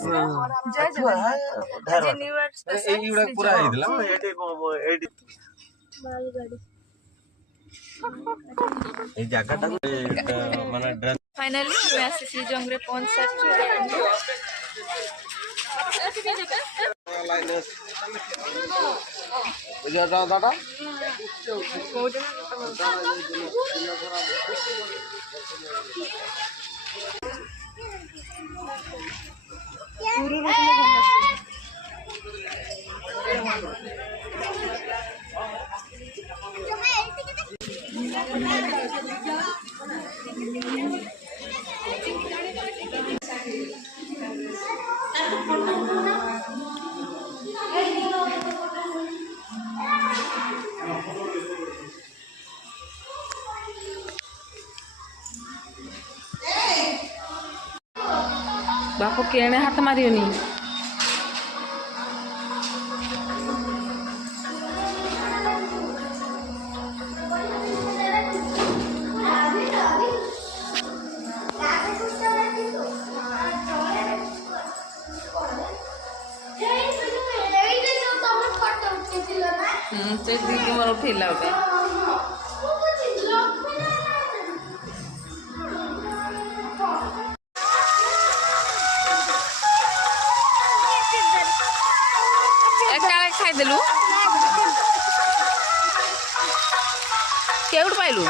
जय जगन्नाथ आज new year special पूरा फाइनली मैं आसी श्रीजंग रे पहुंच सारछु बापू केने हाथ मारियोनी से दीदी मोर उठेला उठे खाईदेलु केउट पाइलु